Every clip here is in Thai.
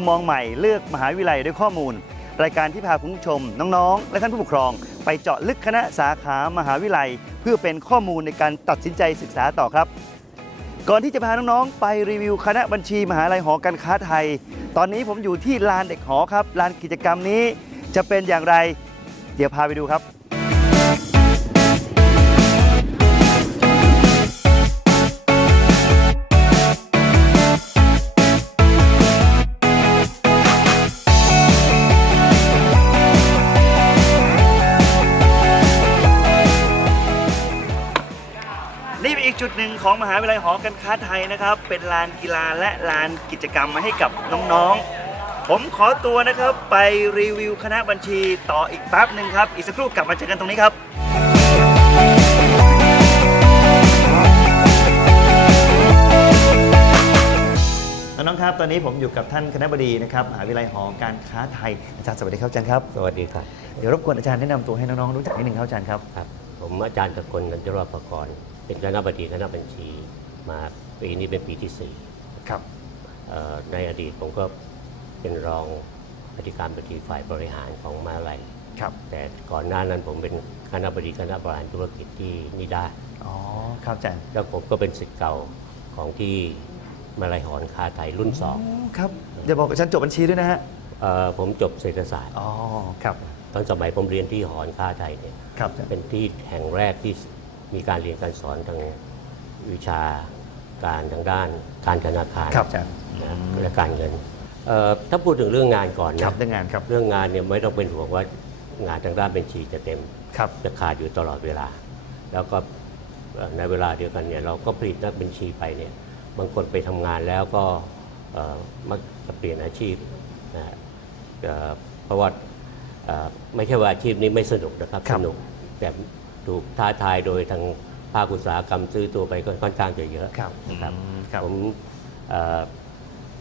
มุมมองใหม่เลือกมหาวิทยาลัยด้วยข้อมูล รายการที่พาคุณผู้ชม น้องๆ และท่านผู้ปกครอง ไปเจาะลึกคณะสาขามหาวิทยาลัย เพื่อเป็นข้อมูลในการตัดสินใจศึกษาต่อครับ ก่อนที่จะพาน้องๆไปรีวิวคณะบัญชีมหาลัยหอการค้าไทย ตอนนี้ผมอยู่ที่ลานเด็กหอครับลานกิจกรรมนี้จะเป็นอย่างไร เดี๋ยวพาไปดูครับ ของมหาวิทยาลัยหอการค้าไทยนะครับ เป็นลานกีฬาและลานกิจกรรมมาให้กับน้องๆ ผมขอตัวนะครับไปรีวิวคณะบัญชีต่ออีกแป๊บหนึ่งครับ อีกสักครู่กลับมาเจอกันตรงนี้ครับน้องๆครับ ตอนนี้ผมอยู่กับท่านคณะบดีนะครับมหาวิทยาลัยหอการค้าไทย อาจารย์สวัสดีครับอาจารย์ครับ สวัสดีครับ เดี๋ยวรบกวนอาจารย์แนะนำตัวให้น้องๆรู้จักนิดนึงครับอาจารย์ครับ ครับ ผมอาจารย์ตะกลนันทรประกรณ์ เป็นคณะบดีคณะบัญชีมาปีนี้เป็นปีที่สี่ครับเอ่อในอดีตผมก็เป็นรองอธิการบดีฝ่ายบริหารของมหาลัยครับ แต่ก่อนหน้านั้นผมเป็นคณะบดีคณะบริหารธุรกิจที่นิด้าอ๋อครับอาจารย์แล้วผมก็เป็นศิษย์เก่าของที่มหาลัยหอนค้าไทยรุ่นสองครับอย่าบอกอาจารย์จบบัญชีด้วยนะฮะเอ่อผมจบเศรษฐศาสตร์อ๋อครับตอนสมัยผมเรียนที่หอนค้าไทยเนี่ยครับอาจารย์เป็นที่แห่งแรกที่ มีการเรียนการสอนทางวิชาการทางด้านการธนาคารครับอาจารย์นะและการเงินเอ่อถ้าพูดถึงเรื่องงานก่อนครันะบเรื่องงานครับเรื่องงานเนี่ยไม่ต้องเป็นห่วงว่างานทางด้านบัญชีจะเต็ม ครับ จะขาดอยู่ตลอดเวลา แล้วก็เอ่อในเวลาเดียวกันเนี่ยเราก็ผลิตนักบัญชีไปเนี่ยบางคนไปทำงานแล้วก็เอ่อมักจะเปลี่ยนอาชีพนะฮะเอ่อเพราะว่าเอ่อไม่ใช่ว่าอาชีพนี้ไม่สนุกนะครับครัสบ นุกแต่ ถูกท้าทายโดยทางภาคอุตสาหกรรมซื้อตัวไปก็ค่อนข้างจะเยอะครับนะครับอืมครับผมเอ่อ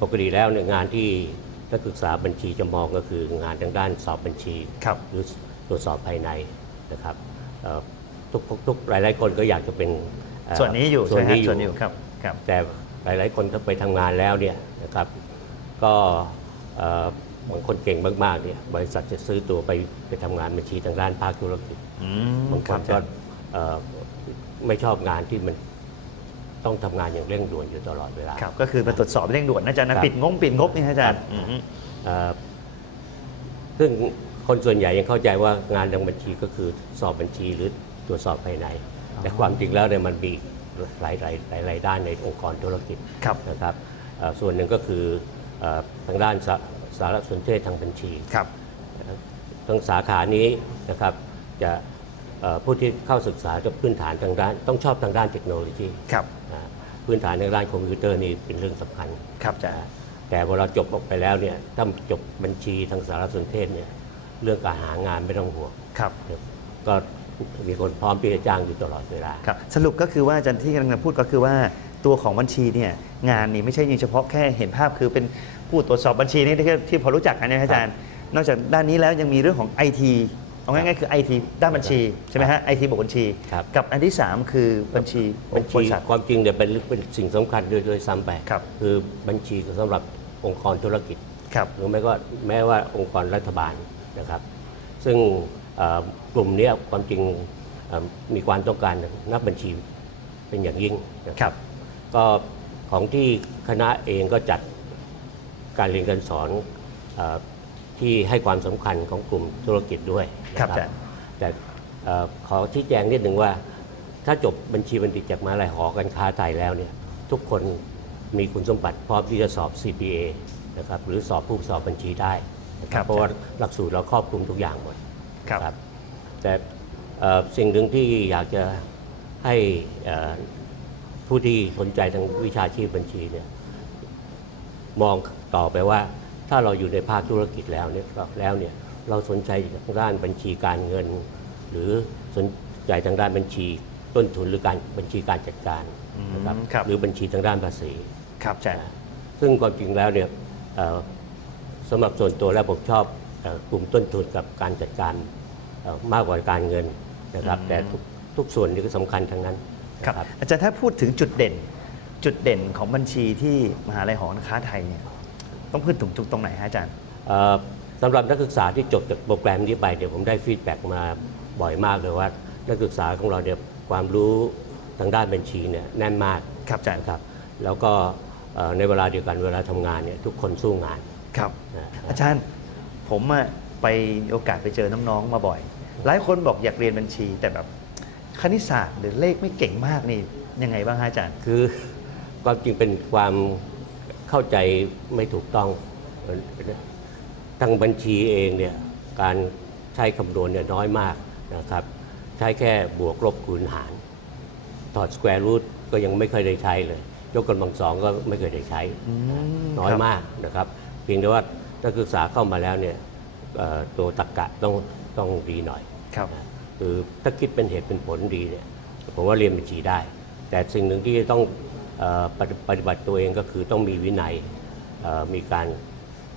ปกติแล้วเนี่ยงานที่นักศึกษาบัญชีจะมองก็คืองานทางด้านสอบบัญชี ครับ หรือตรวจสอบภายในนะครับเอ่อทุกทุกทุกหลายๆคนก็อยากจะเป็นเอ่อส่วนนี้อยู่ส่วนใช่ไหมนี้ฮะอส่วนนี้ยู่อยู่ ครับครับ แต่หลาย ๆ คนถ้าไปทำงานแล้วเนี่ยนะครับ ก็เอ่อ บางคนเก่งมากๆเนี่ยบริษัทจะซื้อตัวไปไปทำงานบัญชีทางด้านภาคธุรกิจอืมบางคครับนอาก็จารย์เอ่อไม่ชอบงานที่มันต้องทำงานอย่างเร่งด่วนอยู่ตลอดเวลา ครับ ก็คือมาตรวจสอบเร่งด่วนนะอาจารย์ครันะบปิดงงปิดงบนี่ฮะอาจารย์ครับอืม เอ่อซึ่งคนส่วนใหญ่ยังเข้าใจว่างานทางบัญชีก็คือสอบบัญชีหรือตรวจสอบภายในแต่ความจริงแล้วเนี่ยมันมีหลายหลายหลายหลายด้านในองค์กรธุรกิจครับ นะครับเอ่อส่วนหนึ่งก็คือเอ่อทางด้านสา สารสนเทศทางบัญชีครับทั้งสาขานี้นะครับจะเอ่อผู้ที่เข้าศึกษาจะพื้นฐานทางด้านต้องชอบทางด้านเทคโนโลยีครับนะพื้นฐานทางด้านคอมพิวเตอร์นี่เป็นเรื่องสำคัญครับอาจารย์แต่พอเราจบออกไปแล้วเนี่ยถ้าจบบัญชีทางสารสนเทศเนี่ยเรื่องการหางานไม่ต้องห่วงครับก็มีคนพร้อมที่จะจ้างอยู่ตลอดเวลาครับสรุปก็คือว่าอาจารย์ที่กำลังพูดก็คือว่าตัวของบัญชีเนี่ยงานนี่ไม่ใช่เฉพาะแค่เห็นภาพคือเป็น ผู้ตรวจสอบบัญชีนี่ที่ที่พอรู้จักกันเนยอาจารย์ นอกจากด้านนี้แล้วยังมีเรื่องของไอทีเอาง่ายๆคือไอทีด้านบัญชีใช่ไหมฮะไอทีบวกบัญชี ครับ กับอันที่สามคือบัญชีบัญบชีริษัท ความจริงเนี่ยเป็นเป็นสิ่งสำคัญด้วยด้วยซ้ำไปครับคือบัญชีสำหรับองค์กรธุรกิจ ครับ หรือไม่ก็แม้ว่าองค์กรรัฐบาลนะครับ ซึ่งเอ่อกลุ่มเนี้ยความจริงเอ่อมีความต้องการนักบัญชีเป็นอย่างยิ่งนะครับ ก็ของที่คณะเองก็จัด การเรียนการสอนเออที่ให้ความสำคัญของกลุ่มธุรกิจด้วยนะครับอาจารย์แต่เอ่อขอชี้แจงนิดหนึ่งว่า ถ้าจบบัญชีบัณฑิตจากมหาลัยหอการค้าไทยแล้วเนี่ยทุกคนมีคุณสมบัติพร้อมที่จะสอบ CPA นะครับหรือสอบผู้สอบบัญชีได้นะคครัรับบเพราะว่าหลักสูตรเราครอบคลุมทุกอย่างหมดครับครับแต่เอ่อสิ่งหนึ่งที่อยากจะให้เอ่อผู้ที่สนใจทางวิชาชีพบัญชีเนี่ย มองต่อไปว่า ถ้าเราอยู่ในภาคธุรกิจแล้วเนี่ยแล้วเนี่ยเราสนใจทางด้านบัญชีการเงิน หรือสนใจทางด้านบัญชีต้นทุนหรือการบัญชีการจัดการนะครับอืมครับหรือบัญชีทางด้านภาษีครับอาจารย์ซึ่งความจริงแล้วเนี่ยเอ่อสำหรับส่วนตัวแล้วผมชอบเอ่อกลุ่มต้นทุนกับการจัดการเอ่อมากกว่าการเงินนะครับอืมแต่ทุกทุกส่วนนี่ก็สำคัญทั้งนั้นครับนะอาจารย์ถ้าพูดถึงจุดเด่น จุดเด่นของบัญชีที่มหาลัยหอการค้าไทยเนี่ยต้องพึ่งถึงจุดตรงไหนฮะอาจารย์ เอ่อสำหรับนักศึกษาที่จบจากโปรแกรมนี้ไปเดี๋ยวผมได้ฟีดแบ็กมาบ่อยมากเลยว่า นักศึกษาของเราเนี่ยความรู้ทางด้านบัญชีเนี่ยแน่นมากครับอาจารย์นะครับแล้วก็เอ่อในเวลาเดียวกันเวลาทำงานเนี่ยทุกคนสู้งานครับ นะ อาจารย์ผมอะไปโอกาสไปเจอน้องๆมาบ่อย หลายคนบอกอยากเรียนบัญชีแต่แบบคณิตศาสตร์หรือเลขไม่เก่งมากนี่ยังไงบ้างฮะอาจารย์ คือ ความจริงเป็นความเข้าใจไม่ถูกต้องทางบัญชีเองเนี่ยการใช้คำนวณเนี่ยน้อยมากนะครับ ใช้แค่บวกลบคูณหาร ถอด square root ก็ยังไม่เคยได้ใช้เลย ยกกำลังสองก็ไม่เคยได้ใช้ น้อยมากนะครับ เพียงแต่ว่านักศึกษาเข้ามาแล้วเนี่ยเอ่อตัวตรรกะต้องต้องดีหน่อยครับนะคือถ้าคิดเป็นเหตุเป็นผลดีเนี่ยผมว่าเรียนบัญชีได้ แต่สิ่งหนึ่งที่ต้องเอ่อ ปฏิปฏิบัติตัวเองก็คือต้องมีวินัยเอ่อมีการ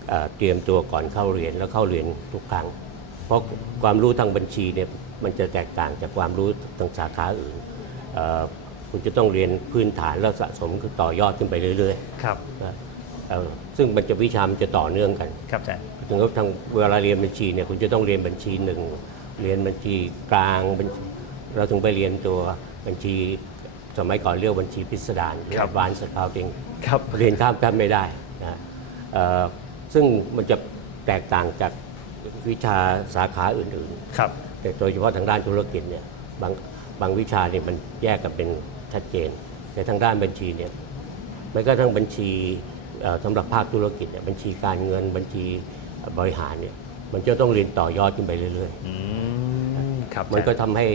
เอ่อเตรียมตัวก่อนเข้าเรียนแล้วเข้าเรียนทุกครั้ง เพราะความรู้ทางบัญชีเนี่ยมันจะแตกต่างจากความรู้ทางสาขาอื่นเอ่อคุณจะต้องเรียนพื้นฐานแล้วสะสมคือต่อยอดขึ้นไปเรื่อยๆ ครับนะเอ่อซึ่งมันจะวิชามันจะต่อเนื่องกัน ครับอาจารย์ถึงกับทางเวลาเรียนบัญชีเนี่ยคุณจะต้องเรียนบัญชีหนึ่งเรียนบัญชีกลางบัญชีเราถึงไปเรียนตัวบัญชี สมัยก่อนเรียกบัญชีพิสดารหรือครับวานสคาวติงครับ เรียนข้ามกันไม่ได้นะเอ่อซึ่งมันจะแตกต่างจากวิชาสาขาอื่นครับ ๆ แต่โดยเฉพาะทางด้านธุรกิจเนี่ยบางบางวิชาเนี่ยมันแยกกันเป็นชัดเจน แต่ทางด้านบัญชีเนี่ยแม้กระทั่งบัญชีเอ่อสำหรับภาคธุรกิจเนี่ยบัญชีการเงินบัญชีบริหารเนี่ยมันจะต้องเรียนต่อยอดขึ้นไปเรื่อย อืม ครับๆ มันก็ทำให้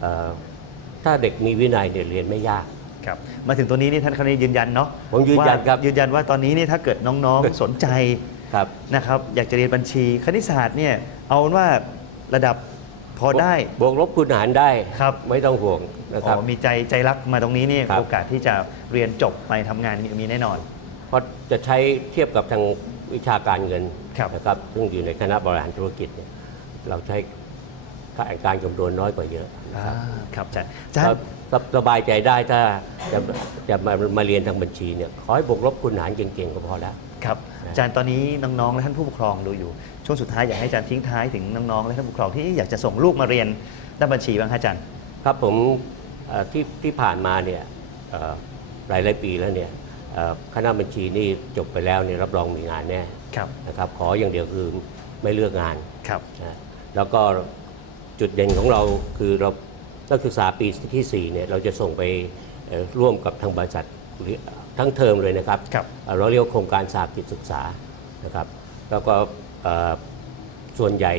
เอ่อ ถ้าเด็กมีวินัยเนี่ยเรียนไม่ยาก ครับมาถึงตัวนี้นี่ท่านคณะยืนยันเนาะผมยืนยันว่าครับ ยืนยันว่าตอนนี้นี่ถ้าเกิดน้องๆ สนใจครับ นะครับอยากจะเรียนบัญชีคณิตศาสตร์เนี่ยเอาเป็นว่าระดับพอได้ บวกลบคูณหารได้ครับ ไม่ต้องห่วงนะครับ อ๋อมีใจใจรักมาตรงนี้นี่ครับ โอกาสที่จะเรียนจบไปทำงานมีมีแน่นอน เพราะจะใช้เทียบกับทางวิชาการเงินครับ นะครับ ซึ่งอยู่ในคณะบริหารธุรกิจเนี่ยเราใช้ การคำนวณน้อยกว่าเยอะอ่าครับอาจารย์อาจารก็ย์สสบายใจได้ถ้าจะจะมามาเรียนทางบัญชีเนี่ยขอให้บวกลบคูณหารเก่งๆก็พอแล้ว ครับอาจารย์ตอนนี้น้องๆและท่านผู้ปกครองดูอยู่ ช่วงสุดท้ายอยากให้อาจารย์ทิ้งท้ายถึงน้องๆและท่านผู้ปกครองที่อยากจะส่งลูกมาเรียนด้านบัญชีบ้างฮะอาจารย์ครับผมเอ่อที่ที่ผ่านมาเนี่ยเอ่อหลายหลายๆปีแล้วเนี่ยเอ่อคณะบัญชีนี่จบไปแล้วเนี่ยรับรองมีงานแน่ครับนะครับ ขออย่างเดียวคือไม่เลือกงานครับนะแล้วก็ จุดเด่นของเราคือเรานักศึกษาปีที่ 4 เนี่ย เราจะส่งไปเอ่อร่วมกับทางบริษัทหรือทั้งเทอมเลยนะครับครับเอ่อเราเรียกว่าโครงการสาหกิจศึกษานะครับ แล้วก็เอ่อส่วนใหญ่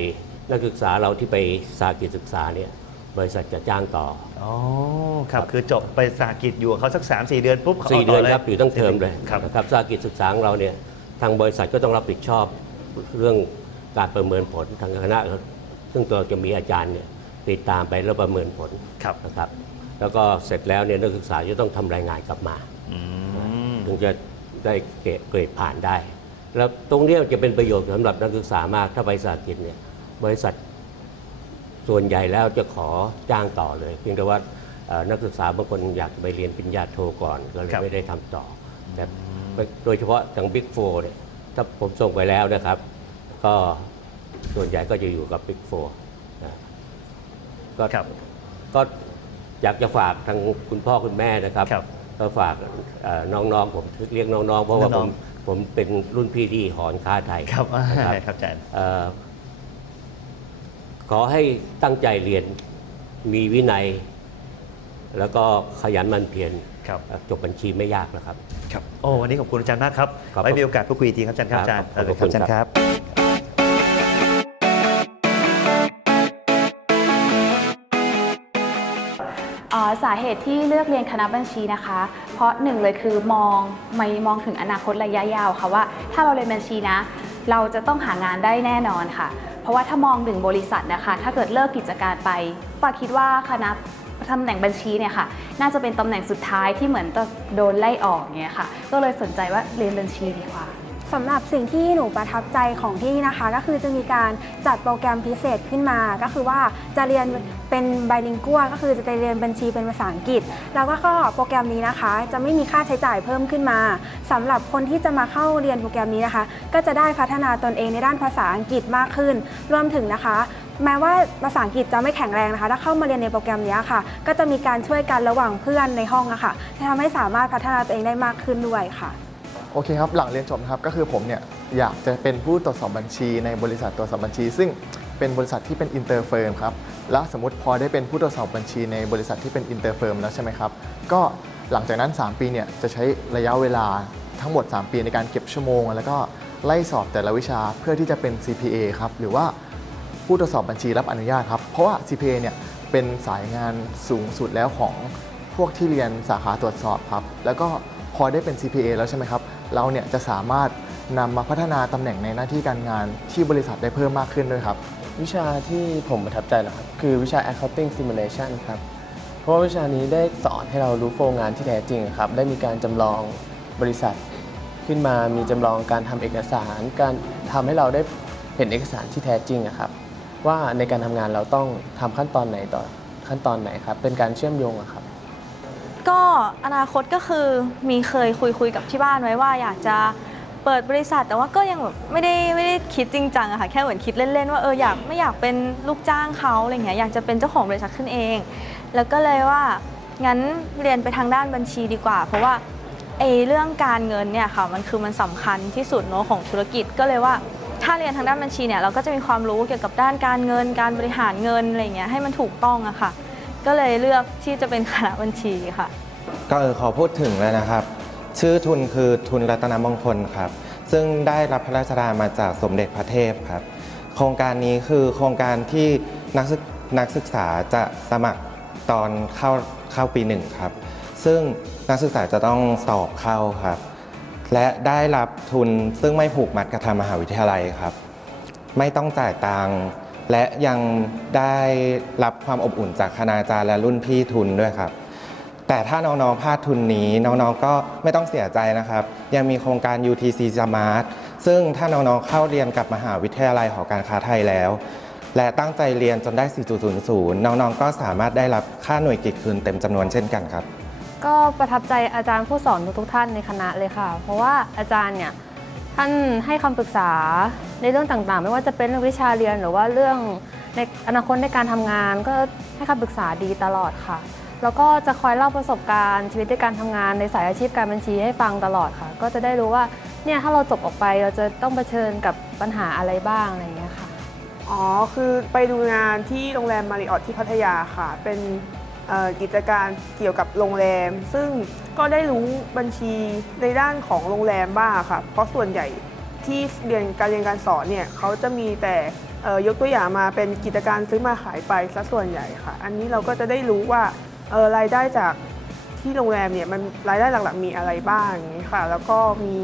นักศึกษาเราที่ไปสาหกิจศึกษาเนี่ยบริษัทจะจ้างต่อ อ๋อ ครับ คือจบไปสาหกิจอยู่กับเขาสัก 3 4 เดือนปุ๊บขาสี่ต่เดือนลครับอยู่ตั้งเทอมเลยครับนะครับสาหกิจศึกษาของเราเนี่ยทางบริษัทก็ต้องรับผิดชอบเรื่องการประเมินผลทางคณะ ซึ่งเราจะมีอาจารย์เนี่ยติดตามไปแล้วประเมินผลครับ นะครับ แล้วก็เสร็จแล้วเนี่ยนักศึกษาจะต้องทำรายงานกลับมา อืม ถึงจะได้เกรดเกรดผ่านได้ แล้วตรงเนี้ยจะเป็นประโยชน์สำหรับนักศึกษามากถ้าไปสาหกิจเนี่ยบริษัทส่วนใหญ่แล้วจะขอจ้างต่อเลย เพียงแต่ว่าเอ่อนักศึกษาบางคนอยากไปเรียนปริญญาโทก่อนก็เลยครับ ไม่ได้ทำต่อแต่โดยเฉพาะทางบิ๊กโฟเนี่ยถ้าผมส่งไปแล้วนะครับ ก็ ส่วนใหญ่ก็จะอยู่กับบิ๊กโฟนะก็ครับ ก็อยากจะฝากทางคุณพ่อคุณแม่นะครับ ครับ ก็ฝากเอ่อน้องๆ ผมเรียกน้องๆ เพราะว่าน้ผองมผมเป็นรุ่นพี่ที่หอนค้าไทยครับอ่านะครับครับอาจารย์ เอ่อขอให้ตั้งใจเรียนมีวินัย แล้วก็ขยันหมันเพียรครับเอ่อจบบัญชีไม่ยากนะครับ ครับ โอ้ วันนี้ขอบคุณอาจารย์มากครับ ครับไว้มีโอกาสพูดคุยอีกทีครับอาจารย์ครับอาจารย์ครับขอบเคุณอาจารย์คครัรับ สาเหตุที่เลือกเรียนคณะบัญชีนะคะ เพราะหนึ่งเลยคือมองไม่มองถึงอนาคตระยะยาวค่ะว่า ถ้าเราเรียนบัญชีนะ เราจะต้องหางานได้แน่นอนค่ะ เพราะว่าถ้ามองถึงบริษัทนะคะ ถ้าเกิดเลิกกิจการไปปาคิดว่าคณะตำแหน่งบัญชีเนี่ยค่ะ น่าจะเป็นตำแหน่งสุดท้ายที่เหมือนจะโดนไล่ออกเนี่ยค่ะ ก็เลยสนใจว่าเรียนบัญชีดีกว่า สำหรับสิ่งที่หนูประทับใจของที่นี่นะคะ ก็คือจะมีการจัดโปรแกรมพิเศษขึ้นมา ก็คือว่าจะเรียนเป็นไบลิงกัวก็คือจะเรียนบัญชีเป็นภาษาอังกฤษ แล้วก็โปรแกรมนี้นะคะ จะไม่มีค่าใช้จ่ายเพิ่มขึ้นมาสำหรับคนที่จะมาเข้าเรียนโปรแกรมนี้นะคะ ก็จะได้พัฒนาตนเองในด้านภาษาอังกฤษมากขึ้น รวมถึงนะคะ แม้ว่าภาษาอังกฤษจะไม่แข็งแรงนะคะ ถ้าเข้ามาเรียนในโปรแกรมนี้ค่ะ ก็จะมีการช่วยกันระหว่างเพื่อนในห้องอะค่ะจะทำให้สามารถพัฒนาตัวเองได้มากขึ้นด้วยค่ะ โอเคครับหลังเรียนจบนะครับก็คือผมเนี่ยอยากจะเป็นผู้ตรวจสอบบัญชีในบริษัทตรวจสอบบัญชี ซึ่งเป็นบริษัทที่เป็นอินเตอร์เฟิร์มครับแล้วสมมติพอได้เป็นผู้ตรวจสอบบัญชีในบริษัทที่เป็นอินเตอร์เฟิร์มแล้วใช่ไหมครับก็หลังจากนั้น 3 ปีเนี่ยจะใช้ระยะเวลาทั้งหมด 3 ปีในการเก็บชั่วโมง แล้วก็ไล่สอบแต่ละวิชาเพื่อที่จะเป็น CPA ครับหรือว่าผู้ตรวจสอบบัญชีรับอนุญาตครับ เพราะว่า CPA เนี่ยเป็นสายงานสูงสุดแล้วของพวกที่เรียนสาขาตรวจสอบครับแล้วก็พอได้เป็น CPA แล้วใช่ไหมครับ เราเนี่ยจะสามารถนำมาพัฒนาตำแหน่งในหน้าที่การงานที่บริษัทได้เพิ่มมากขึ้นด้วยครับ วิชาที่ผมประทับใจนะครับ คือวิชา accounting simulation ครับ เพราะว่าวิชานี้ได้สอนให้เรารู้โฟล์งานที่แท้จริงครับ ได้มีการจำลองบริษัทขึ้นมา มีจำลองการทำเอกสาร การทำให้เราได้เห็นเอกสารที่แท้จริงครับ ว่าในการทำงานเราต้องทำขั้นตอนไหนต่อขั้นตอนไหนครับ เป็นการเชื่อมโยงครับ ก็อนาคตก็คือมีเคยคุยคุยกับที่บ้านไว้ว่าอยากจะเปิดบริษัท แต่ว่าก็ยังแบบไม่ได้ไม่ได้คิดจริงจังอะค่ะแค่เหมือนคิดเล่นๆว่าเอออยากไม่อยากเป็นลูกจ้างเขาอะไรเงี้ยอยากจะเป็นเจ้าของบริษัทขึ้นเอง แล้วก็เลยว่างั้นเรียนไปทางด้านบัญชีดีกว่า เพราะว่าไอ้เรื่องการเงินเนี่ยค่ะมันคือมันสำคัญที่สุดเนาะของธุรกิจก็เลยว่าถ้าเรียนทางด้านบัญชีเนี่ยเราก็จะมีความรู้เกี่ยวกับด้านการเงิน การบริหารเงินอะไรเงี้ยให้มันถูกต้องอะค่ะ ก็เลยเลือกที่จะเป็นคณะบัญชีค่ะ ก็เออขอพูดถึงเลยนะครับ ชื่อทุนคือทุนรัตนมงคลครับ ซึ่งได้รับพระราชทานมาจากสมเด็จพระเทพครับ โครงการนี้คือโครงการที่นักศึกนักศึกษาจะสมัครตอนเข้าเข้าปีหนึ่งครับ ซึ่งนักศึกษาจะต้องสอบเข้าครับ และได้รับทุนซึ่งไม่ผูกมัดกับทางมหาวิทยาลัยครับ ไม่ต้องจ่ายตังค์ และยังได้รับความอบอุ่นจากคณาจารย์และรุ่นพี่ทุนด้วยครับ แต่ถ้าน้องๆพลาดทุนนี้น้องๆก็ไม่ต้องเสียใจนะครับ ยังมีโครงการ UTC Smart ซึ่งถ้าน้องๆเข้าเรียนกับมหาวิทยาลัยหอการค้าไทยแล้ว และตั้งใจเรียนจนได้ 4.00 น้องๆ ก็สามารถได้รับค่าหน่วยกิจคืนเต็มจำนวนเช่นกันครับ ก็ประทับใจอาจารย์ผู้สอนทุกๆท่านในคณะเลยค่ะ เพราะว่าอาจารย์เนี่ย ท่านให้คำปรึกษาในเรื่องต่างๆ ไม่ว่าจะเป็นเรื่องวิชาเรียนหรือว่าเรื่องในอนาคตในการทำงาน ก็ให้คำปรึกษาดีตลอดค่ะ แล้วก็จะคอยเล่าประสบการณ์ชีวิตในการทำงานในสายอาชีพการบัญชีให้ฟังตลอดค่ะ ก็จะได้รู้ว่าเนี่ยถ้าเราจบออกไปเราจะต้องเผชิญกับปัญหาอะไรบ้างอะไรอย่างเงี้ยค่ะ อ๋อ คือไปดูงานที่โรงแรมมาริออทที่พัทยาค่ะ เป็น กิจการเกี่ยวกับโรงแรม ซึ่งก็ได้รู้บัญชีในด้านของโรงแรมบ้างค่ะ เพราะส่วนใหญ่ที่เรียนการเรียนการสอนเนี่ยเขาจะมีแต่ยกตัวอย่างมาเป็นกิจการซื้อมาขายไปซะส่วนใหญ่ค่ะ อันนี้เราก็จะได้รู้ว่ารายได้จากที่โรงแรมเนี่ยมันรายได้หลักๆมีอะไรบ้างอย่างนี้ค่ะ แล้วก็มี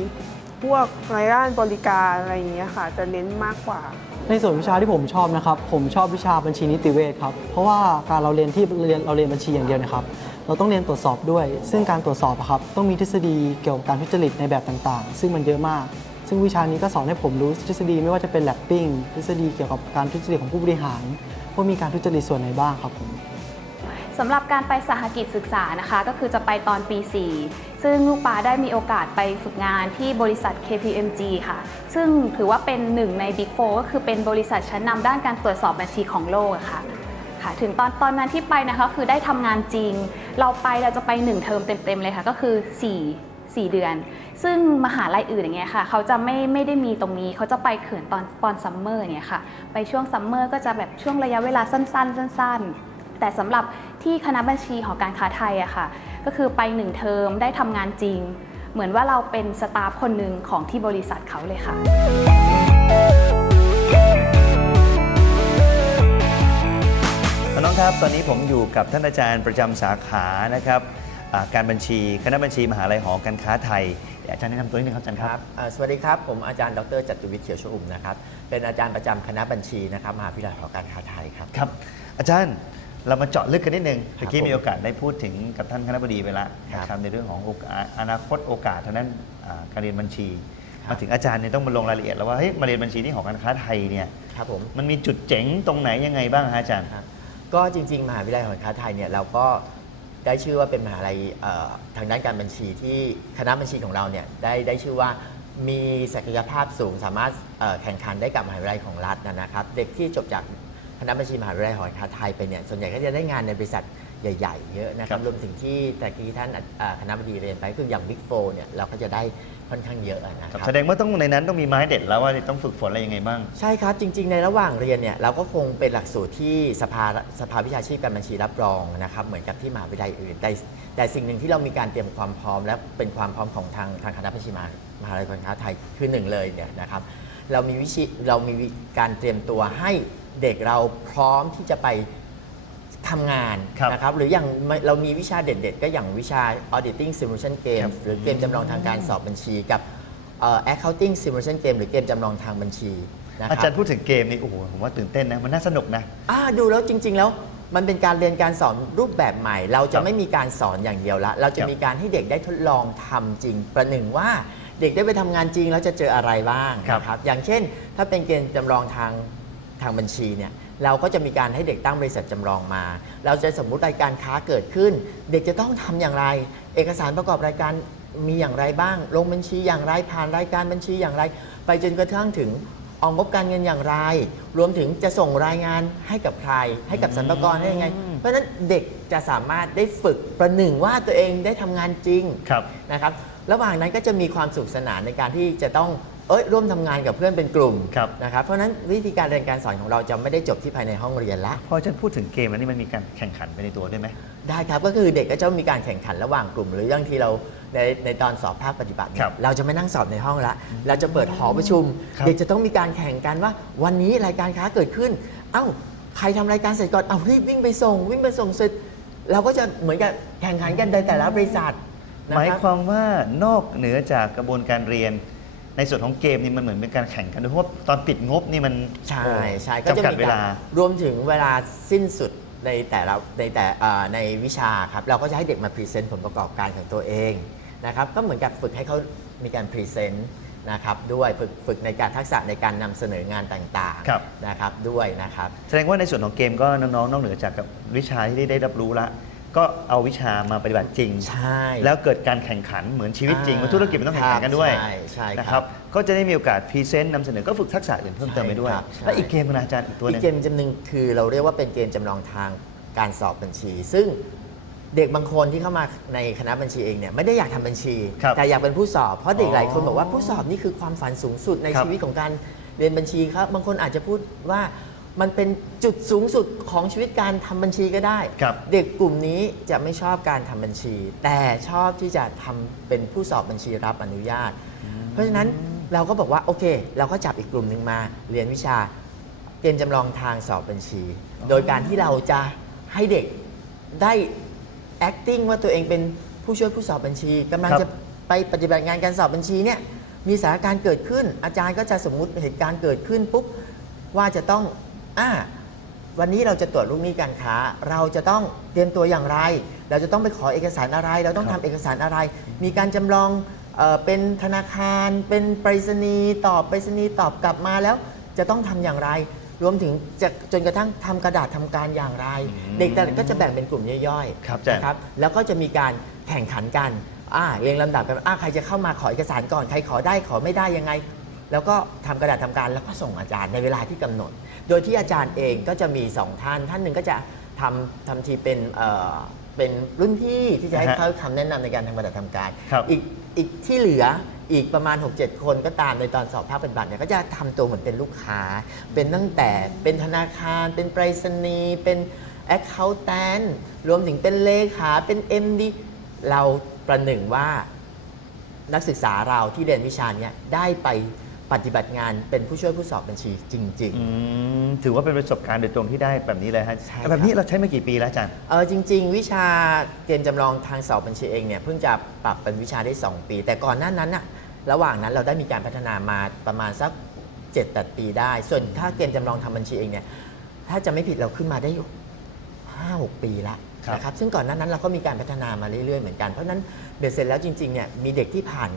พวกรายได้บริการอะไรอย่างเงี้ยค่ะ จะเน้นมากกว่า ในส่วนวิชาที่ผมชอบนะครับ ผมชอบวิชาบัญชีนิติเวชครับ เพราะว่าการเราเรียนที่เรียนเราเรียนบัญชีอย่างเดียวนะครับ เราต้องเรียนตรวจสอบด้วย ซึ่งการตรวจสอบครับต้องมีทฤษฎีเกี่ยวกับการทุจริตในแบบต่างๆ ซึ่งมันเยอะมาก ซึ่งวิชานี้ก็สอนให้ผมรู้ทฤษฎีไม่ว่าจะเป็นแลปปิ้งทฤษฎีเกี่ยวกับการทุจริตของผู้บริหารว่ามีการทุจริตส่วนไหนบ้างครับผมสำหรับการไปสหกิจศึกษานะคะ ก็คือจะไปตอนปี 4 ซึ่งลูกปลาได้มีโอกาสไปฝึกงานที่บริษัท KPMG ค่ะ ซึ่งถือว่าเป็นหนึ่งใน Big 4ก็คือเป็นบริษัทชั้นนำด้านการตรวจสอบบัญชีของโลกอะค่ะค่ะถึงตอนตอนนั้นที่ไปนะคะคือได้ทำงานจริง เราไปเราจะไป 1 เทอมเต็มๆเลยค่ะ ก็คือ 4 4 เดือน ซึ่งมหาลัยอื่นอย่างเงี้ยค่ะ เขาจะไม่ไม่ได้มีตรงนี้ เขาจะไปเขื่อนตอนตอนซัมเมอร์เนี่ยค่ะ ไปช่วงซัมเมอร์ก็จะแบบช่วงระยะเวลาสั้น ๆ สั้น ๆ แต่สำหรับที่คณะบัญชีหอการค้าไทยอะค่ะ ก็คือไปหนึ่งเทอมได้ทำงานจริง เหมือนว่าเราเป็นสตาฟคนหนึ่งของที่บริษัทเขาเลยค่ะ น้องๆครับ ตอนนี้ผมอยู่กับท่านอาจารย์ประจำสาขานะครับอ่าการบัญชีคณะบัญชีมหาลัยหอการค้าไทยเดี๋ยวอาจารย์แนะนำตัวนิดนึงครับอาจารย์คครับรับอ่าสวัสดีครับ ผมอาจารย์ดรจัตุวิทย์เขียวชอุ่มนะครับ เป็นอาจารย์ประจำคณะบัญชีนะครับมหาวิทยาลัยหอการค้าไทยครับ ครับ อาจารย์ เรามาเจาะลึกกันนิดนึงครัเมื่บอกี้ผมมีโอกาสได้พูดถึงกับท่านคณะบดีไปแล้วครับนะครับในเรื่องของโอกาสอนาคตโอกาสทางด้านอ่าการเรียนบัญชี มาถึงอาจารย์เนี่ยต้องมาลงรายละเอียดแล้วว่าเฮ้ยมาเรียนบัญชีที่หอการค้าไทยเนี่ยครับผมมันมีจุดเจ๋งตรงไหนยังไงบ้างฮะอาจารย์ ก็จริง ๆ มหาวิทยาลัยหอการค้าไทยเนี่ยเราก็ได้ชื่อว่าเป็นมหาลัยเอ่อทางด้านการบัญชีที่คณะบัญชีของเราเนี่ยได้ได้ชื่อว่ามีศักยภาพสูงสามารถเอ่อแข่งขันได้กับมหาวิทยาลัยของรัฐนะนะครับ เด็กที่จบจากค ณะบัญชีมหาวิทยาลัยหอการค้าไทยไปเนี่ยส่วนใหญ่ก็จะได้งานในบริษัทใหญ่ ๆ เยอะนะครับรวมถึงที่แต่กี้ท่านเอ่อคณะบดีเรียนไปคืออย่างบิ๊กโฟเนี่ยเราก็จะได้ค่อนข้างเยอะนะครับแสดงว่าต้องในนั้นต้องมีไม้เด็ดแล้วว่าต้องฝึกฝนอะไรยังไงบ้าง ใช่ครับจริง ๆ ในระหว่างเรียนเนี่ยเราก็คงเป็นหลักสูตรที่สภาสภาวิชาชีพการบัญชีรับรองนะครับเหมือนกับที่มหาวิทยาลัยอื่นแต่แต่สิ่งหนึ่งที่เรามีการเตรียมความพร้อม และเป็นความพร้อมของทางทางคณะบัญชีมหามหาวิทยาลัยการค้าไทยคือหนึ่งเลยเนี่ยนะครับเรามีวิชิเรามีการเตรียมตัวให้ เด็กเราพร้อมที่จะไปทำงานครับนะครับ หรืออย่างเรามีวิชาเด็ดๆ ก็อย่างวิชา auditing simulation game หรือเกมจำลองทางการสอบบัญชีกับเอ่อ accounting simulation game หรือเกมจำลองทางบัญชีนะคอารับ จารย์พูดถึงเกมนี่โอ้โหผมว่าตื่นเต้นนะมันน่าสนุกนะ อ่าดูแล้วจริง ๆ แล้วมันเป็นการเรียนการสอนรูปแบบใหม่ เราคจะรับไม่มีการสอนอย่างเดียวละ เราจะครับมีการให้เด็กได้ทดลองทำจริง ประหนึ่งว่าเด็กได้ไปทำงานจริงแล้วจะเจออะไรบ้างนะครับอย่างเช่น ถ้าเป็นเกณฑ์จำลองทาง ทางบัญชีเนี่ยเราก็จะมีการให้เด็กตั้งบริษัทจำลองมา เราจะสมมุติรายการค้าเกิดขึ้น เด็กจะต้องทำอย่างไร เอกสารประกอบรายการมีอย่างไรบ้าง ลงบัญชีอย่างไรผ่านรายการบัญชีอย่างไร ไปจนกระทั่งถึงออกงบการเงินอย่างไร รวมถึงจะส่งรายงานให้กับใคร ให้กับสรรพากรได้ยังไง เพราะฉะนั้นเด็กจะสามารถได้ฝึกประหนึ่งว่าตัวเองได้ทำงานจริงครับ นะครับ ระหว่างนั้นก็จะมีความสุขสนานในการที่จะต้อง เอ้ยร่วมทำงานกับเพื่อนเป็นกลุ่มครับ นะครับเพราะฉะนั้นวิธีการเรียนการสอนของเราจะไม่ได้จบที่ภายในห้องเรียนละ พออาจารย์พูดถึงเกมแล้วนี่มันมีการแข่งขันไปในตัวด้วยไหม ได้ครับ ก็คือเด็กก็จะมีการแข่งขันระหว่างกลุ่ม หรืออย่างที่เราในในตอนสอบภาคปฏิบัติเนี่ครัยบเราจะไม่นั่งสอบในห้องละเราจะเปิดหอประชุม ครับเด็กจะต้องมีการแข่งกันว่า วันนี้รายการค้าเกิดขึ้น เอ้าใครทำรายการเสร็จก่อนเอารีบวิ่งไปส่ง วิ่งไปส่งเสร็จเราก็จะเหมือนกับแข่งขันกันในแต่ละบริษัทนะหมายครับ ความว่านอกเหนือจากกระบวนการเรียน ในส่วนของเกมนี่มันเหมือนเป็นการแข่งกันด้วยเพราะว่าตอนปิดงบนี่มันใช่โอ้ใช่ก็จะจำกัดมีเวการลารวมถึงเวลาสิ้นสุดในแต่ละในแต่เอ่อในวิชาครับเราก็จะให้เด็กมาพรีเซนต์ผลประกอบการของตัวเองนะครับก็เหมือนกับฝึกให้เขามีการพรีเซนต์นะครับด้วยฝึกฝึกในการทักษะในการนำเสนองานต่างครับ ๆนะครับด้วยนะครับ แสดงว่าในส่วนของเกมก็น้องๆนอกเหนือจากกับวิชาที่ได้ได้รับรู้ละ ก็เอาวิชามาปฏิบัติจริง ใช่ แล้วเกิดการแข่งขันเหมือนชีวิตจริงอ่าว่าธุรกิจมันต้องแข่งขันกันด้วยใช่ใช่ครับนะครับก็จะได้มีโอกาสพรีเซนต์นำเสนอก็ฝึกทักษะอื่นเพิ่มเติมไปด้วย ใช่ครับใช่ และอีกเกมหนึงนะอาจารย์อีกตัวหอีนึกง เกมจำหนึ่งคือเราเรียกว่าเป็นเกมจำลองทางการสอบบัญชี ซึ่งเด็กบางคนที่เข้ามาในคณะบัญชีเองเนี่ยไม่ได้อยากทำบัญชี ครับแต่อยากเป็นผู้สอบ เพราะเด็กอ๋อหลายคนบอกว่าผู้สอบนี่คือความฝันสูงสุดในครับชีวิตของการเรียนบัญชีครับ บางคนอาจจะพูดว่า มันเป็นจุดสูงสุดของชีวิตการทำบัญชีก็ได้ ครับเด็กกลุ่มนี้จะไม่ชอบการทำบัญชี แต่ชอบที่จะทำเป็นผู้สอบบัญชีรับอนุญาต เพราะฉะนั้นเราก็บอกว่าโอเค เราก็จับอีกกลุ่มหนึ่งมาเรียนวิชาเกณฑ์จำลองทางสอบบัญชี โดยการที่เราจะให้เด็กได้ acting ว่าตัวเองเป็นผู้ช่วยผู้สอบบัญชีกำลังครับ จะ ไปปฏิบัติงานการสอบบัญชีเนี่ยมีสถานการณ์เกิดขึ้น อาจารย์ก็จะสมมุติเหตุการณ์เกิดขึ้นปุ๊บว่าจะต้อง อ่าวันนี้เราจะตรวจลูกหนี้การค้า เราจะต้องเตรียมตัวอย่างไร เราจะต้องไปขอเอกสารอะไร เราต้องครัทำบเอกสารอะไร มีการจำลองเออเป็นธนาคาร เป็นไปรษณีย์ตอบไปรษณีย์ตอบกลับมาแล้วจะต้องทำอย่างไร รวมถึงจะจนกระทั่งทำกระดาษทำการอย่างไร เด็กแต่ละก็จะแบ่งเป็นกลุ่มย่อยครับๆอาจารย์ นะครับแล้วก็จะมีการแข่งขันกันอ่าเรียงลำดับกันอ่าใครจะเข้ามาขอเอกสารก่อน ใครขอได้ขอไม่ได้ยังไง แล้วก็ทำกระดาษทำการแล้วก็ส่งอาจารย์ในเวลาที่กำหนด โดยที่อาจารย์เองก็จะมีสองท่าน ท่านหนึ่งก็จะทำทำทีเป็นเอ่อเป็นรุ่นพี่ที่จะให้นะฮะเขาคำแนะนำในการทำกระดาษทำการ ครับอีกอีกที่เหลืออีกประมาณ 6-7 คนก็ตามในตอนสอบภาคปฏิบัติเนี่ยก็จะทำตัวเหมือนเป็นลูกค้า เป็นตั้งแต่เป็นธนาคาร เป็นไปรษณีย์เป็น accountant รวมถึงเป็นเลขาเป็น MD เราประหนึ่งว่า นักศึกษาเราที่เรียนวิชาเนี้ยได้ไป ปฏิบัติงานเป็นผู้ช่วยผู้สอบบัญชีจริง อืมถือว่าเป็นประสบการณ์โดยตรงที่ได้แบบนี้เลยฮะใช่ครับ แบบนี้เราใช้มากี่ปีแล้วอาจารย์ ๆเออจริง ๆ วิชาเกณฑ์จำลองทางสอบบัญชีเองเนี่ยเพิ่งจะปรับเป็นวิชาได้ 2 ปี แต่ก่อนหน้านั้นน่ะระหว่างนั้นเราได้มีการพัฒนามาประมาณสัก 7-8 ปีได้ ส่วนถ้าเกณฑ์จำลองทำบัญชีเองเนี่ยถ้าจะไม่ผิดเราขึ้นมาได้5-6ปีละครับ นะครับซึ่งก่อนหน้านั้นเราก็มีการพัฒนามาเรื่อยๆเหมือนกัน เพราะฉะนั้นเบ็ดเสร็จแล้วจริงๆเนี่ยมีเด็กที่ผ่าน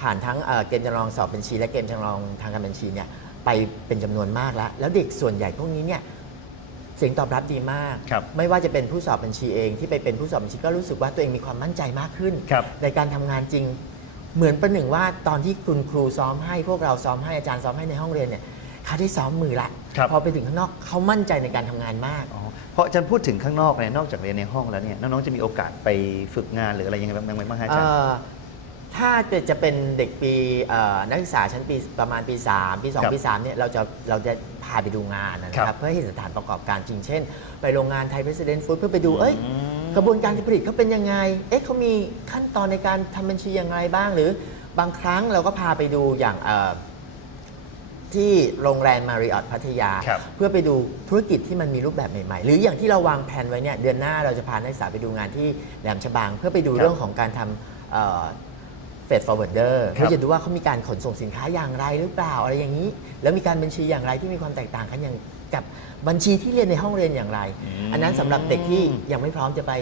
ผ่านทั้งเอ่อเกณฑ์จำลองสอบบัญชี และเกณฑ์จำลองทางการบัญชีเนี่ยไปเป็นจำนวนมากแล้ว แล้วเด็กส่วนใหญ่พวกนี้เนี่ยเสียงตอบรับดีมากครับไม่ว่าจะเป็นผู้สอบบัญชีเองที่ไปเป็นผู้สอบบัญชีก็รู้สึกว่าตัวเองมีความมั่นใจมากขึ้นครับในการทำงานจริง เหมือนประหนึ่งว่าตอนที่คุณครูซ้อมให้พวกเราซ้อมให้อาจารย์ซ้อมให้ในห้องเรียนเนี่ยเขาได้ซ้อมมือละครับพอไปถึงข้างนอกเขามั่นใจในการทำงานมากอ๋อเพราะอาจารย์พูดถึงข้างนอกเนี่ยนอกจากเรียนในห้องแล้วเนี่ยน้องๆจะมีโอกาสไปฝึกงานหรืออะไรยังไงบ้างบ้างไหมฮะอาจารย์เอ่อ ถ้าจะเป็นเด็กปีเอ่อนักศึกษาชั้นปีประมาณปี 3 ปีครับ2ปี3เนี่ยเราจะเราจะพาไปดูงานนะคครัรับบเพื่อให้เห็นสถานประกอบการจริงเช่น ไปโรงงานไทย President Food เพื่อไปดูเอ้ยอืมกระบวนการที่ผลิตเขาเป็นยังไง เอ๊ะเขามีขั้นตอนในการทำบัญชีอย่างไรบ้าง หรือบางครั้งเราก็พาไปดูอย่างเอ่อที่โรงแรมมาริออตพัทยาครับเพื่อไปดูธุรกิจที่มันมีรูปแบบใหม่ๆ หรืออย่างที่เราวางแผนไว้เนี่ยเดือนหน้าเราจะพานักศึกษาไปดูงานที่แหลมฉบังเพื่อไปดูครับเรื่องของการทำ เฟดฟอร์เวิร์ดเดอร์ครับเพื่อจะดูว่าเขามีการขนส่งสินค้าอย่างไรหรือเปล่าอะไรอย่างนี้ แล้วมีการบัญชีอย่างไรที่มีความแตกต่างกันอย่างกับบัญชีที่เรียนในห้องเรียนอย่างไร อันนั้นสำหรับเด็กที่ยังไม่พร้อมจะไป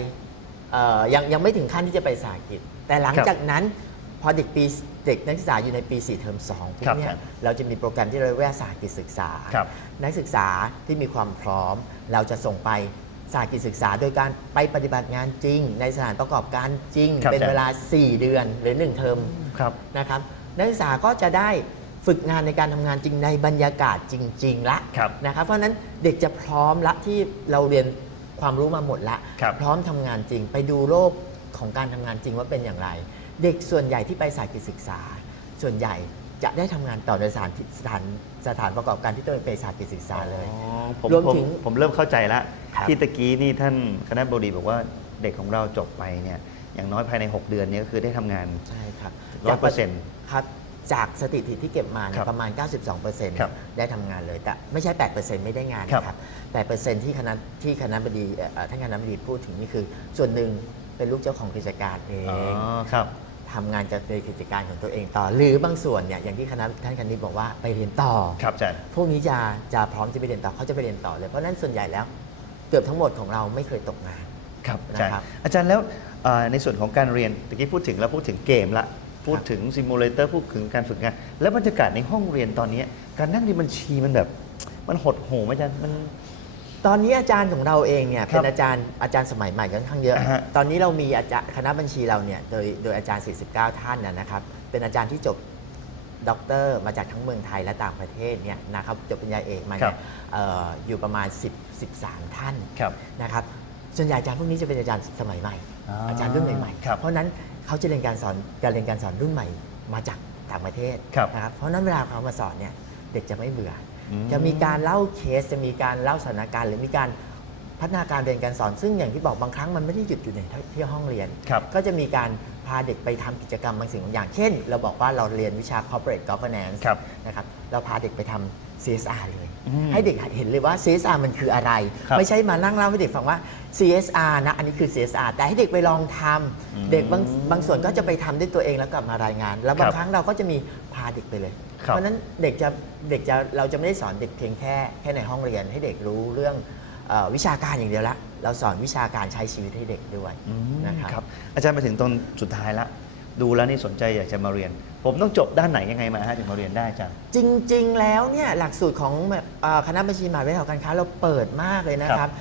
เอ่อยังยังไม่ถึงขั้นที่จะไปสาหกิจ แต่หลังครับจากนั้นพอเด็กปีเด็กนักศึกษาอยู่ในปี 4 เทอม2ปุ๊บครับเนี่ครัยบเราจะมีโปรแกรมที่เราเรียกว่าสาหกิจศึกษาครับนักศึกษาที่มีความพร้อม เราจะส่งไป สาหกิจศึกษาโดยการไปปฏิบัติงานจริง ในสถานประกอบการจริง ครับเป็นเวลา 4 เดือนหรือ 1 เทอมครับ นะครับนักศึกษาก็จะได้ฝึกงานในการทำงานจริงในบรรยากาศจริง ๆ ละครับ นะครับ เพราะฉะนั้นเด็กจะพร้อมละที่เราเรียนความรู้มาหมดละ ครับพร้อมทำงานจริง ไปดูโลกของการทำงานจริงว่าเป็นอย่างไร เด็กส่วนใหญ่ที่ไปสายกิจศึกษา ส่วนใหญ่จะได้ทำงานต่อในสถานที่สถานสถานประกอบการที่ตัวเองไปสายกิจศึกษาเลย อ๋อผมรวมผมถึง ผมเริ่มเข้าใจแล้วครับ ที่ตะกี้นี่ท่านคณะบดีบอกว่าเด็กของเราจบไปเนี่ยอย่างน้อยภายใน 6 เดือนเนี้ก็คือได้ทำงาน ใช่ครับร้อยเปอร์เซ็นต์ ครับ จากสถิติที่เก็บมาเนี่ครัยบประมาณ92%ครับได้ทำงานเลย แต่ไม่ใช่ 8%ไม่ได้งานครับนะครับ 8%ที่คณะที่คณะบดีเอ่อท่านคณะบดีพูดถึงนี่คือ ส่วนหนึ่งเป็นลูกเจ้าของกิจการเออ๋องครับ ทำงานจะเป็นกิจการของตัวเองต่อ หรือบางส่วนเนี่ยอย่างที่คณะท่านคณิตบอกว่าไปเรียนต่อ ครับอาจารย์ พวกนี้จะจะพร้อมจะไปเรียนต่อเขาจะไปเรียนต่อเลย เพราะฉะนั้นส่วนใหญ่แล้ว เกือบทั้งหมดของเราไม่เคยตกงาน ครับอาจารย์นะครับ อาจารย์แล้วเอ่อในส่วนของการเรียนตะกี้พูดถึงแล้วพูดถึงเกมละพูดถึงซิมูเลเตอร์พูดถึงการฝึกงาน แล้วบรรยากาศในห้องเรียนตอนนี้ การนั่งเรียนบัญชีมันแบบ มันหดหูไหมอาจารย์มัน ตอนนี้อาจารย์ของเราเองเนี่ยครับเป็นอาจารย์อาจารย์สมัยใหม่ค่อนข้างเยอะ อ่าฮะตอนนี้เรามีอาจารย์คณะบัญชีเราเนี่ยโดยโดยอาจารย์ 49 ท่านนะนะครับเป็นอาจารย์ที่จบ ด็อกเตอร์มาจากทั้งเมืองไทยและต่างประเทศเนี่ยนะครับจบปริญญาเอกมาครัเนี่บยเอ่ออยู่ประมาณ 10 13 ท่านครับนะครับส่วนใหญ่อาจารย์พวกนี้จะเป็นอาจารย์สมัยใหม่อ่าอาจารย์รุ่นใหม่ครับๆเพราะฉะนั้นเขาจะเรียนการสอนการเรียนการสอนรุ่นใหม่มาจากต่างประเทศครับนะครับเพราะฉะนั้นเวลาเขามาสอนเนี่ยเด็กจะไม่เบื่ออมจะมีการเล่าเคสจะมีการเล่าสถานการณ์ หรือมีการพัฒนาการเรียนการสอน ซึ่งอย่างที่บอกบางครั้งมันไม่ได้หยุดอยู่ในที่ห้องเรียนครับก็จะมีการ พาเด็กไปทำกิจกรรมบางสิ่งบางอย่าง เช่น เราบอกว่าเราเรียนวิชา corporate governance ครับนะครับ เราพาเด็กไปทำ CSR เลยอืมให้เด็กเห็นเลยว่า CSR มันคืออะไรครับไม่ใช่มานั่งเล่าให้เด็กฟังว่า CSR นะ อันนี้คือ CSR แต่ให้เด็กไปลองทำอืมเด็กบางบางส่วนก็จะไปทำด้วยตัวเองแล้วกลับมารายงาน แล้วบาคงรับครั้งเราก็จะมีพาเด็กไปเลยครับเพราะฉะนั้นเด็กจะเด็กจะเราจะไม่ได้สอนเด็กเพียงแค่แค่ในห้องเรียน ให้เด็กรู้เรื่องเออวิชาการอย่างเดียวละ เราสอนวิชาการใช้ชีวิตให้เด็กด้วยอืมนะครับครับ อาจารย์มาถึงตอนสุดท้ายละ ดูแล้วนี่สนใจอยากจะมาเรียน ผมต้องจบด้านไหนยังไงมาฮะถึงมาเรียนได้อาจารย์จริง ๆ แล้วเนี่ยหลักสูตรของแบบเอ่อคณะบัญชีมหาวิทยาลัยหอการค้าเราเปิดมากเลยนะคครัรับบ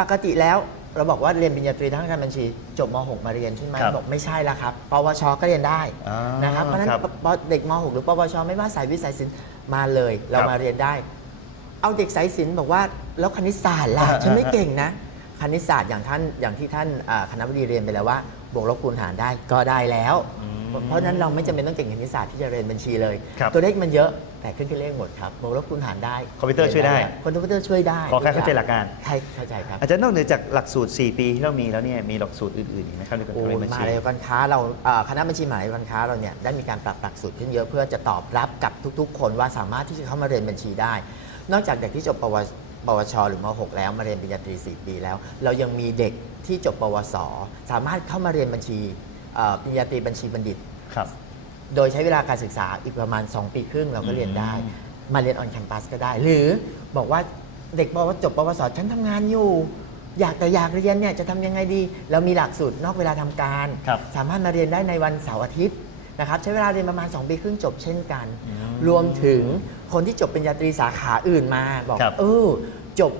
ปกติแล้วเราบอกว่าเรียนปริญญาตรีทางการบัญชี จบม .6 มาเรียนใช่ไหมครับบอกไม่ใช่ละครับปวชก็เรียนได้อ่านนะครับเพราะฉะนั้นครับปเด็กม .6 หรือปวชไม่ว่าสายวิทย์สายศิลป์มาเลยเราครับมาเรียนได้ เอาเด็กสายศิลป์บอกว่าแล้วคณิตศาสตร์ล่ะอ่าฉันไม่เก่งนะ คณิตศาสตร์อย่างท่านอย่างที่ท่านอ่าคณะบดีเรียนไปแล้วว่าบวกลบคูณหารได้ก็ได้แล้ว เพราะฉะนั้นเราไม่จำเป็นต้องเก่งคณิตศาสตร์ที่จะเรียนบัญชีเลยครับตัวเลขมันเยอะแต่ขึ้นเป็นเลขหมดครับบวกลบคูณหารได้คอมพิวเตอร์ช่วยได้คอมพิวเตอร์ช่วยได้ขอแค่เข้าใจหลักการใช่เข้าใจครับอาจารย์นอกเหนือจากหลักสูตร 4 ปีที่เรามีแล้วเนี่ยมีหลักสูตรอื่นๆอีกไหมครับในการโอ้เรียนบัญมาชีเลยการค้าเราอ่าคณะบัญชีหมายการค้าเราเนี่ยได้มีการปรับหลักสูตรขึ้นเยอะเพื่อจะตอบรับกับทุก ๆ คนว่าสามารถที่จะเข้ามาเรียนบัญชีได้ นอกจากเด็กที่จบปว ปวช หรือม .6 แล้วมาเรียนปริญญาตรี4ปีแล้ว เรายังมีเด็กที่จบปวส สามารถเข้ามาเรียนบัญชีอ่าปริญญาตรีบัญชีบัณฑิต ครับ โดยใช้เวลาการศึกษาอีกประมาณ 2 ปีครึ่งเราก็เรียนได้ อืม มาเรียนออนแคมปัสก็ได้ หรือบอกว่าเด็กบอกว่าจบปวสฉันทำงานอยู่ อยากแต่อยากเรียนเนี่ยจะทำยังไงดี เรามีหลักสูตรนอกเวลาทำการ ครับ สามารถมาเรียนได้ในวันเสาร์อาทิตย์ นะครับใช้เวลาเรียนประมาณ 2 ปีครึ่งจบเช่นกัน รวมถึงคนที่จบปริญญาตรีสาขาอื่นมาบอกครับเออจบ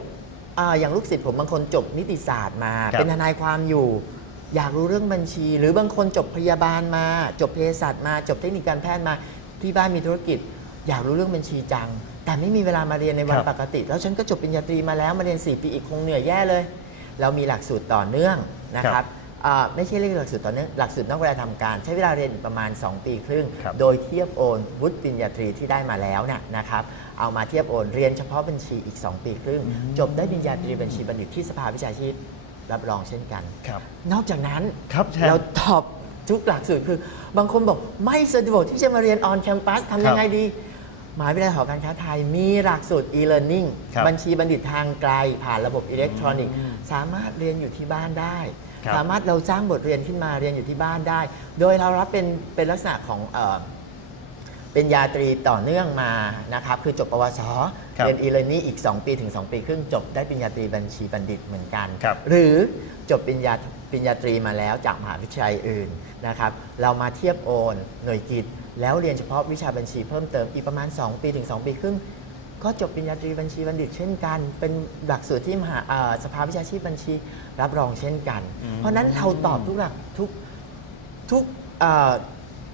อาอย่างลูกศิษย์ผมบางคนจบนิติศาสตร์มา ครับ เป็นทนายความอยู่ อยากรู้เรื่องบัญชี หรือบางคนจบพยาบาลมา จบเภสัชมา จบเทคนิคการแพทย์มาที่บ้านมีธุรกิจ อยากรู้เรื่องบัญชีจัง แต่ไม่มีเวลามาเรียนในวันครับ ปกติ แล้วฉันก็จบปริญญาตรีมาแล้วมาเรียน 4 ปีอีกคงเหนื่อยแย่เลย เรามีหลักสูตรต่อเนื่องนะคครัรับบอ่า ไม่ใช่เรียกหลักสูตรต่อเนื่องหลักสูตรนอกเวลาทำการ ใช้เวลาเรียนอยู่ประมาณ 2 ปีครึ่ง ครับโดยเทียบโอนวุฒิปริญญาตรีที่ได้มาแล้วน่ะนะครับเอามาเทียบโอนเรียนเฉพาะบัญชีอีก 2 ปีครึ่ง จบได้ปริญญาตรีบัญชีบัณฑิตที่สภาวิชาชีพรับรองเช่นกัน ครับนอกจากนั้นครับอาจารย์เราตอบทุกหลักสูตรคือ บางคนบอกไม่สะดวกที่จะมาเรียนออนแคมปัสทำยังไงดีมหาวิทยาลัยหอการค้าไทยมีหลักสูตร e-learning ครับ บัญชีบัณฑิตทางไกลผ่านระบบอิเล็กทรอนิกส์ สามารถเรียนอยู่ที่บ้านได้ ครับ สามารถเราสร้างบทเรียนขึ้นมาเรียนอยู่ที่บ้านได้ โดยเรารับเป็นเป็นลักษณะของเอ่อเป็นยาตรีต่อเนื่องมานะครับคือจบปวสครับเรียน e-learning อีก 2 ปีถึง 2 ปีครึ่งจบได้ปริญญาตรีบัญชีบัณฑิตเหมือนกัน ครับ หรือจบปริญญาปริญญาตรีมาแล้วจากมหาวิทยาลัยอื่นนะครับเรามาเทียบโอนหน่วยกิจ แล้วเรียนเฉพาะวิชาบัญชีเพิ่มเติมอีกประมาณ 2 ปีถึง 2 ปีครึ่ง ก็จบปริญญาตรีบัญชีบัณฑิตเช่นกัน เป็นหลักสูตรที่มหาอ่าสภาวิชาชีพบัญชีรับรองเช่นกัน เพราะฉะนั้นเราตอบทุกหลักทุกทุกเอ่อ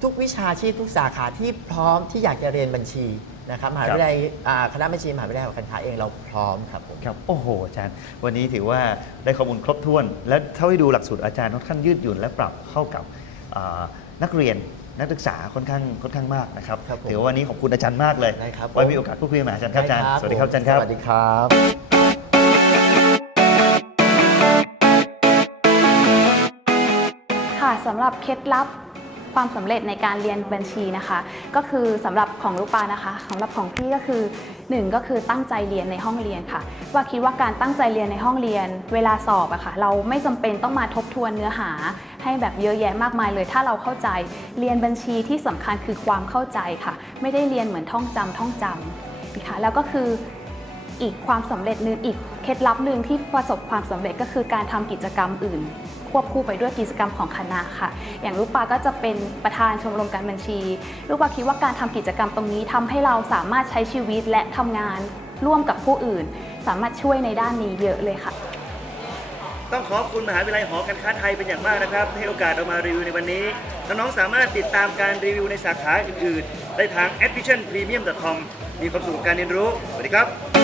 ทุกวิชาชีพทุกสาขาที่พร้อมที่อยากจะเรียนบัญชีนะครับมหาวิทยาลัยอ่าคณะบัญชีมหาวิทยาลัยหอการค้าเองเราพร้อมครับผมครับโอ้โหอาจารย์ วันนี้ถือว่าได้ข้อมูลครบถ้วน และเท่าที่ดูหลักสูตรอาจารย์ค่อนข้างยืดหยุ่นและปรับเข้ากับอ่านักเรียน นักศึกษาค่อนข้างค่อนข้างมากนะครับครับผมถือว่าวันนี้ขอบคุณอาจารย์มากเลยได้ครับไว้มีโอกาสพูดคุยกันใหม่อาจารย์ครับอาจารย์ได้สวัสดีครับอาจารย์ครับ สวัสดีครับค่ะสำหรับเคล็ดลับ ความสำเร็จในการเรียนบัญชีนะคะ ก็คือสำหรับของลูกปลานะคะสำหรับของพี่ก็คือหนึ่งก็คือตั้งใจเรียนในห้องเรียนค่ะ ว่าคิดว่าการตั้งใจเรียนในห้องเรียน เวลาสอบอะค่ะ เราไม่จำเป็นต้องมาทบทวนเนื้อหา ให้แบบเยอะแยะมากมายเลย ถ้าเราเข้าใจเรียนบัญชีที่สำคัญคือความเข้าใจค่ะ ไม่ได้เรียนเหมือนท่องจำท่องจำนะคะแล้วก็คืออีกความสำเร็จนึงอีกเคล็ดลับหนึ่งที่ประสบความสำเร็จก็คือการทำกิจกรรมอื่น ควบคู่ไปด้วยกิจกรรมของคณะค่ะ อย่างลูกปลาก็จะเป็นประธานชมรมการบัญชี ลูกปลาคิดว่าการทำกิจกรรมตรงนี้ทำให้เราสามารถใช้ชีวิตและทำงานร่วมกับผู้อื่น สามารถช่วยในด้านนี้เยอะเลยค่ะ ต้องขอบคุณมหาวิทยาลัยหอการค้าไทยเป็นอย่างมากนะครับที่ให้โอกาสเรามารีวิวในวันนี้น้องๆสามารถติดตามการรีวิวในสาขาอื่นๆ ได้ทาง a d m i s s i o n p r e m i u m c o m มีความสุขกับการเรียนรู้สวัสดีครับ